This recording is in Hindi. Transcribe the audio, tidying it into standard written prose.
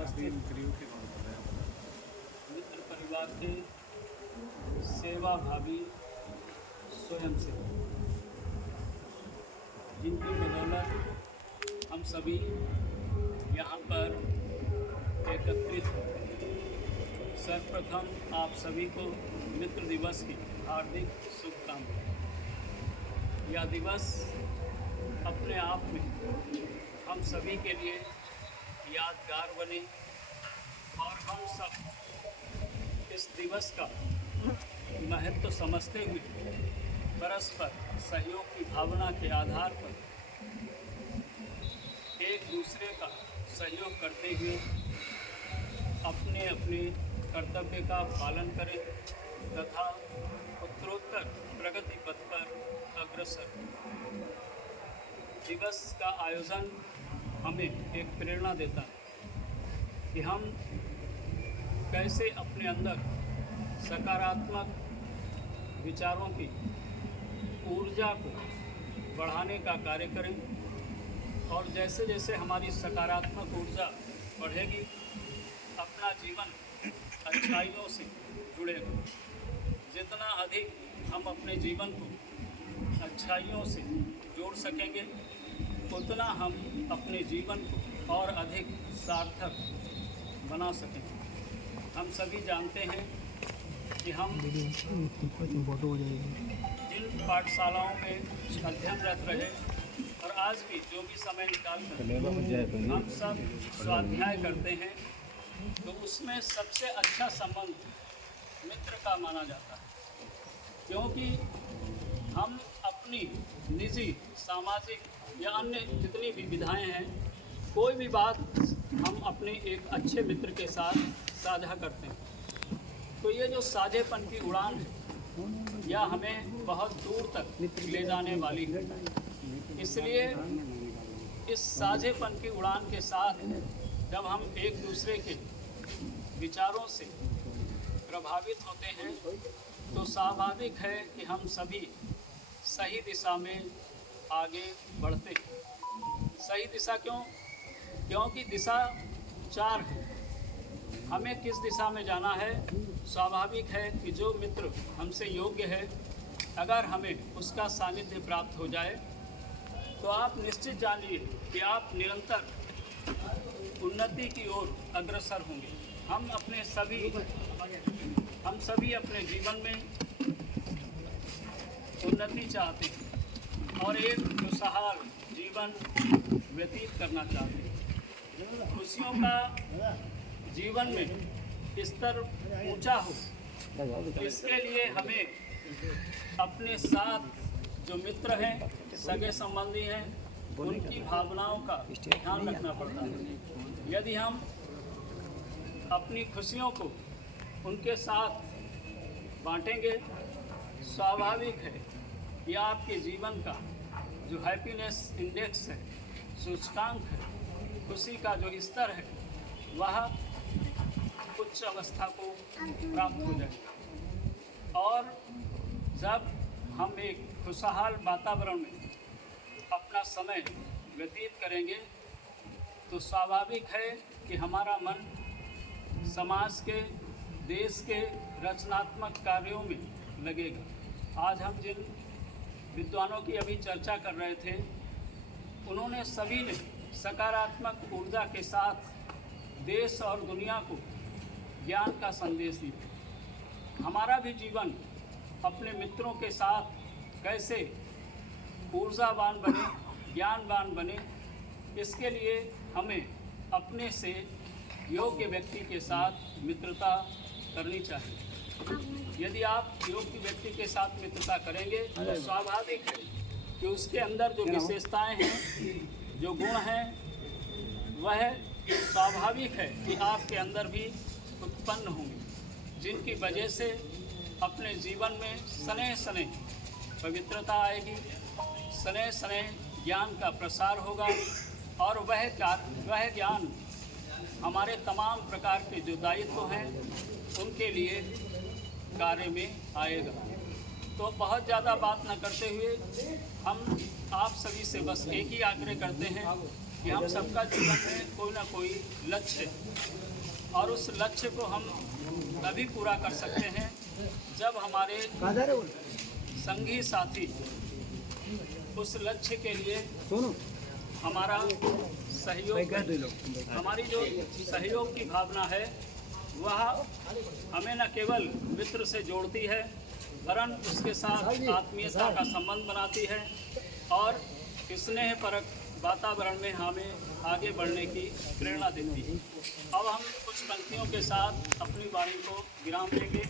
उपस्थित मित्र परिवार के सेवा भावी स्वयं से जिनकी बदौलत हम सभी यहाँ पर एकत्रित हैं। सर्वप्रथम आप सभी को मित्र दिवस की हार्दिक शुभकामनाएं। यह दिवस अपने आप में हम सभी के लिए यादगार बने और हम सब इस दिवस का महत्व समझते हुए परस्पर सहयोग की भावना के आधार पर एक दूसरे का सहयोग करते हुए अपने अपने कर्तव्य का पालन करें तथा उत्तरोत्तर प्रगति पथ पर अग्रसर हों। दिवस का आयोजन हमें एक प्रेरणा देता है कि हम कैसे अपने अंदर सकारात्मक विचारों की ऊर्जा को बढ़ाने का कार्य करें और जैसे जैसे हमारी सकारात्मक ऊर्जा बढ़ेगी अपना जीवन अच्छाइयों से जुड़ेगा। जितना अधिक हम अपने जीवन को अच्छाइयों से जोड़ सकेंगे उतना हम अपने जीवन को और अधिक सार्थक बना सकेंगे। हम सभी जानते हैं कि हम जिन पाठशालाओं में अध्ययनरत रहे और आज भी जो भी समय निकाल कर हम सब स्वाध्याय करते हैं तो उसमें सबसे अच्छा संबंध मित्र का माना जाता है, क्योंकि हम अपनी निजी सामाजिक या अन्य जितनी भी विधाएं हैं कोई भी बात हम अपने एक अच्छे मित्र के साथ साझा करते हैं। तो ये जो साझेपन की उड़ान है यह हमें बहुत दूर तक ले जाने वाली है। इसलिए इस साझेपन की उड़ान के साथ जब हम एक दूसरे के विचारों से प्रभावित होते हैं तो स्वाभाविक है कि हम सभी सही दिशा में आगे बढ़ते हैं। सही दिशा क्यों? क्योंकि दिशा 4 है। हमें किस दिशा में जाना है? स्वाभाविक है कि जो मित्र हमसे योग्य है अगर हमें उसका सानिध्य प्राप्त हो जाए तो आप निश्चित जानिए कि आप निरंतर उन्नति की ओर अग्रसर होंगे। हम सभी अपने जीवन में उन्नति चाहते हैं और एक खुशहाल जीवन व्यतीत करना चाहते हैं। खुशियों का जीवन में स्तर ऊंचा हो इसके लिए हमें अपने साथ जो मित्र हैं, सगे संबंधी हैं, उनकी भावनाओं का ध्यान रखना पड़ता है। यदि हम अपनी खुशियों को उनके साथ बांटेंगे स्वाभाविक है कि आपके जीवन का जो हैप्पीनेस इंडेक्स है, सूचकांक है, खुशी का जो स्तर है वह उच्च अवस्था को प्राप्त हो जाएगा। और जब हम एक खुशहाल वातावरण में अपना समय व्यतीत करेंगे तो स्वाभाविक है कि हमारा मन समाज के, देश के रचनात्मक कार्यों में लगेगा। आज हम जिन विद्वानों की अभी चर्चा कर रहे थे उन्होंने सभी ने सकारात्मक ऊर्जा के साथ देश और दुनिया को ज्ञान का संदेश दिया। हमारा भी जीवन अपने मित्रों के साथ कैसे ऊर्जावान बने, ज्ञानवान बने, इसके लिए हमें अपने से योग्य व्यक्ति के साथ मित्रता करनी चाहिए। यदि आप योग्य व्यक्ति के साथ मित्रता करेंगे तो स्वाभाविक है कि उसके अंदर जो विशेषताएं हैं, जो गुण हैं, वह स्वाभाविक है कि आपके अंदर भी उत्पन्न होंगे, जिनकी वजह से अपने जीवन में सने सने पवित्रता आएगी, सने सने ज्ञान का प्रसार होगा और वह ज्ञान हमारे तमाम प्रकार के जो दायित्व हैं उनके लिए कार्य में आएगा। तो बहुत ज़्यादा बात न करते हुए हम आप सभी से बस एक ही आग्रह करते हैं कि हम सबका जीवन में कोई ना कोई लक्ष्य है और उस लक्ष्य को हम तभी पूरा कर सकते हैं जब हमारे संगी साथी उस लक्ष्य के लिए हमारा सहयोग करें। हमारी जो सहयोग की भावना है वह हमें न केवल मित्र से जोड़ती है वरन उसके साथ आत्मीयता का संबंध बनाती है और स्नेहपरक वातावरण में हमें आगे बढ़ने की प्रेरणा देती है। अब हम कुछ पंक्तियों के साथ अपनी वाणी को विराम देंगे।